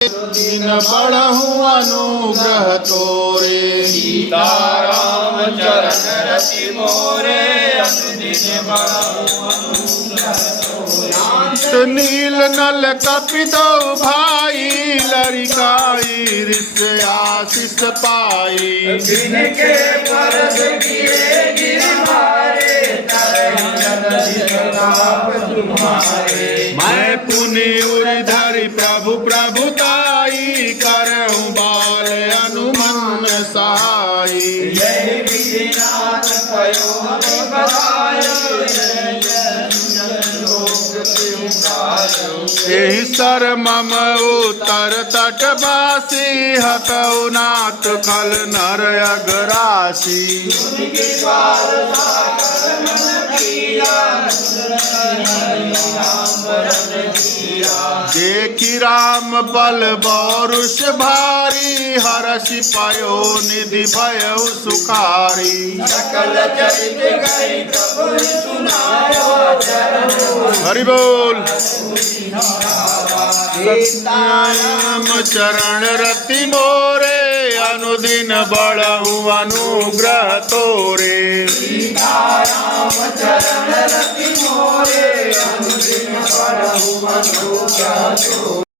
दिन बढ़हु अनुग्रह तोरे। सीताराम चरण रति मोरे अनुदिन बढ़हु अनुग्रह तोरे। नील नल कपिदो भाई लरिकाई ऋष आशीष पाई। बिन के परस किए गिरधारे तुम्हारे। मैं पुनि उर्धरि प्रभु प्रभुताई करहु बाल अनुमन सहाई। यही विधिनाथ भयो हमें बतायो एहि सर मम उतर तटवासी हतौ नाथ खल नर अगरासी। देखि राम बल बौरुष भारी हरषि पयो निधि भयउ सुखारी। सकल चरित गई प्रभु सुनायो हरि बोल। सत्याम चरण रति मोरे अनुदिन बढ़हु अनुग्रह तोरे। सीताराम चरण रति मोरे अनुदिन बढ़हु अनुग्रह तोरे।